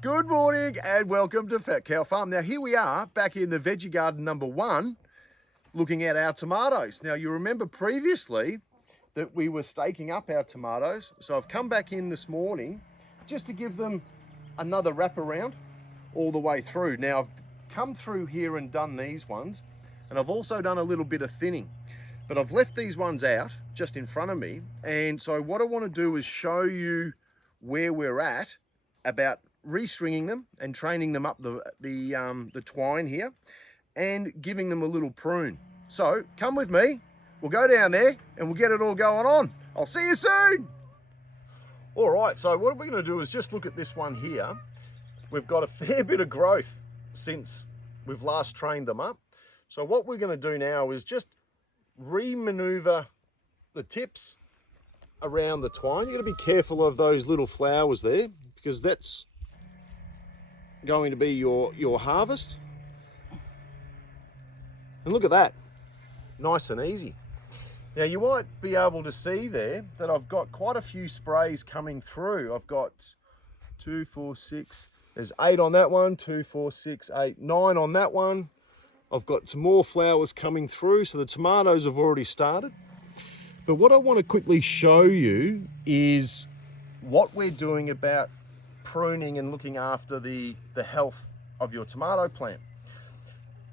Good morning and welcome to Fat Cow Farm. Now here we are back in the veggie garden number 1 looking at our tomatoes. Now you remember previously that we were staking up our tomatoes, so I've come back in this morning just to give them another wrap around all the way through. Now I've come through here and done these ones, and I've also done a little bit of thinning, but I've left these ones out just in front of me. And so what I want to do is show you where we're at about restringing them and training them up the twine here and giving them a little prune. So come with me, we'll go down there and we'll get it all going on. I'll see you soon. All right, so what we're going to do is just look at this one here. We've got a fair bit of growth since we've last trained them up. So what we're going to do now is just re-maneuver the tips around the twine. You've got to be careful of those little flowers there, because that's going to be your harvest. And look at that, nice and easy. Now you might be able to see there that I've got quite a few sprays coming through. I've got 2, 4, 6, there's 8 on that one, 2, 4, 6, 8, 9 on that one. I've got some more flowers coming through, so the tomatoes have already started. But what I want to quickly show you is what we're doing about pruning and looking after the health of your tomato plant.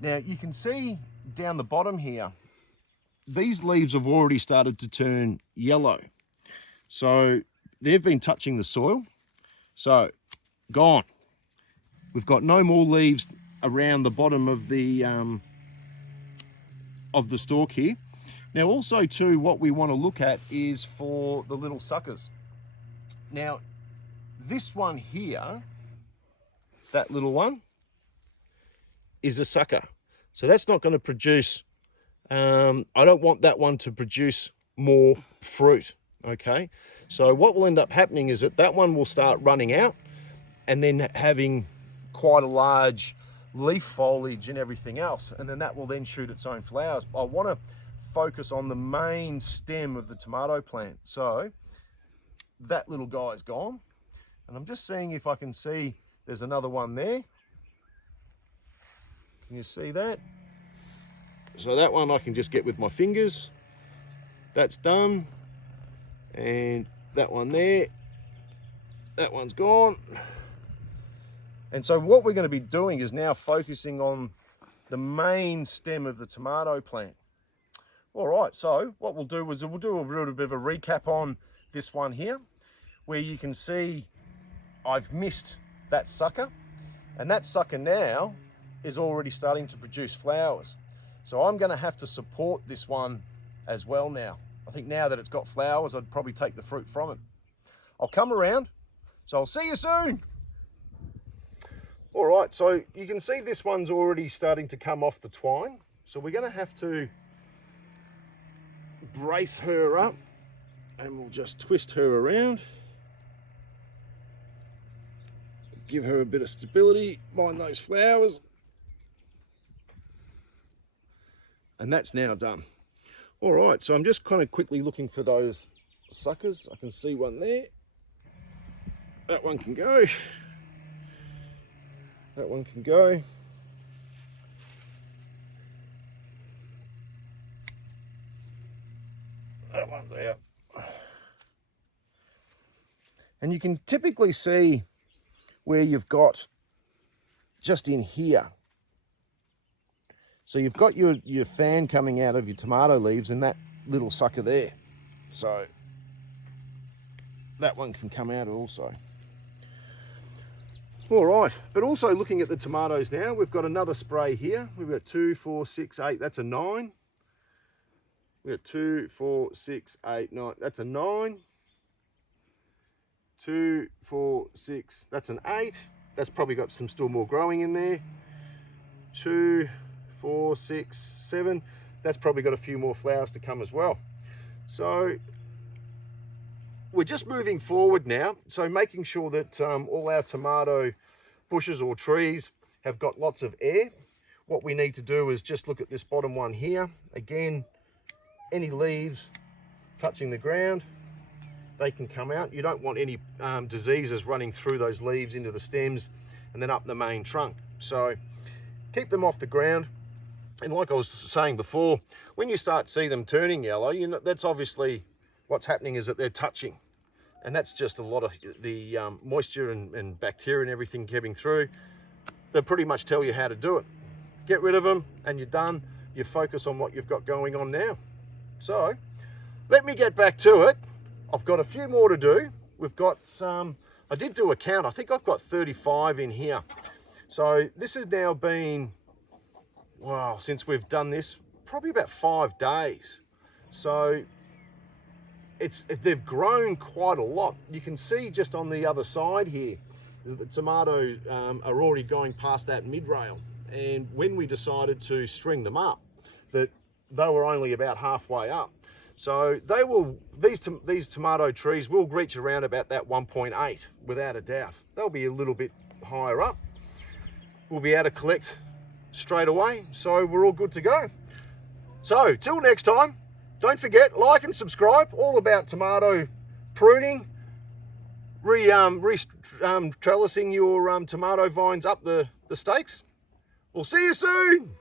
Now you can see down the bottom here, these leaves have already started to turn yellow. So they've been touching the soil. So gone. We've got no more leaves around the bottom of the stalk here. Now also too, what we want to look at is for the little suckers. Now this one here, that little one, is a sucker. So that's not going to produce, I don't want that one to produce more fruit, okay? So what will end up happening is that one will start running out and then having quite a large leaf foliage and everything else, and then that will then shoot its own flowers. I want to focus on the main stem of the tomato plant. So that little guy's gone, and I'm just seeing if I can see there's another one there. Can you see that? So that one I can just get with my fingers. That's done. And that one there, that one's gone. And so what we're going to be doing is now focusing on the main stem of the tomato plant. All right, so what we'll do is we'll do a little bit of a recap on this one here, where you can see I've missed that sucker, and that sucker now is already starting to produce flowers. So I'm going to have to support this one as well now. I think now that it's got flowers, I'd probably take the fruit from it. I'll come around, so I'll see you soon. All right, so you can see this one's already starting to come off the twine. So we're going to have to brace her up, and we'll just twist her around. Give her a bit of stability, mind those flowers. And that's now done. All right, so I'm just kind of quickly looking for those suckers. I can see one there. That one can go. That one can go. That one's out. And you can typically see where you've got just in here. So you've got your fan coming out of your tomato leaves and that little sucker there. So that one can come out also. All right, but also looking at the tomatoes now, we've got another spray here. We've got 2, 4, 6, 8, that's a 9. We've got 2, 4, 6, 8, 9, that's a 9. 2, 4, 6, that's an 8. That's probably got some still more growing in there. 2, 4, 6, 7. That's probably got a few more flowers to come as well. So we're just moving forward now. So making sure that all our tomato bushes or trees have got lots of air. What we need to do is just look at this bottom one here. Again, any leaves touching the ground, they can come out. You don't want any diseases running through those leaves into the stems and then up the main trunk. So keep them off the ground. And like I was saying before, when you start to see them turning yellow, you know that's obviously what's happening is that they're touching. And that's just a lot of the moisture and bacteria and everything getting through. They pretty much tell you how to do it. Get rid of them and you're done. You focus on what you've got going on now. So let me get back to it. I've got a few more to do. We've got some, I did do a count. I think I've got 35 in here. So this has now been, wow, since we've done this, probably about 5 days. So they've grown quite a lot. You can see just on the other side here that the tomatoes are already going past that mid-rail. And when we decided to string them up, that they were only about halfway up. So they will, these tomato trees will reach around about that 1.8 without a doubt. They'll be a little bit higher up. We'll be able to collect straight away, so we're all good to go. So till next time, don't forget, like and subscribe. All about tomato pruning, trellising your tomato vines up the stakes. We'll see you soon.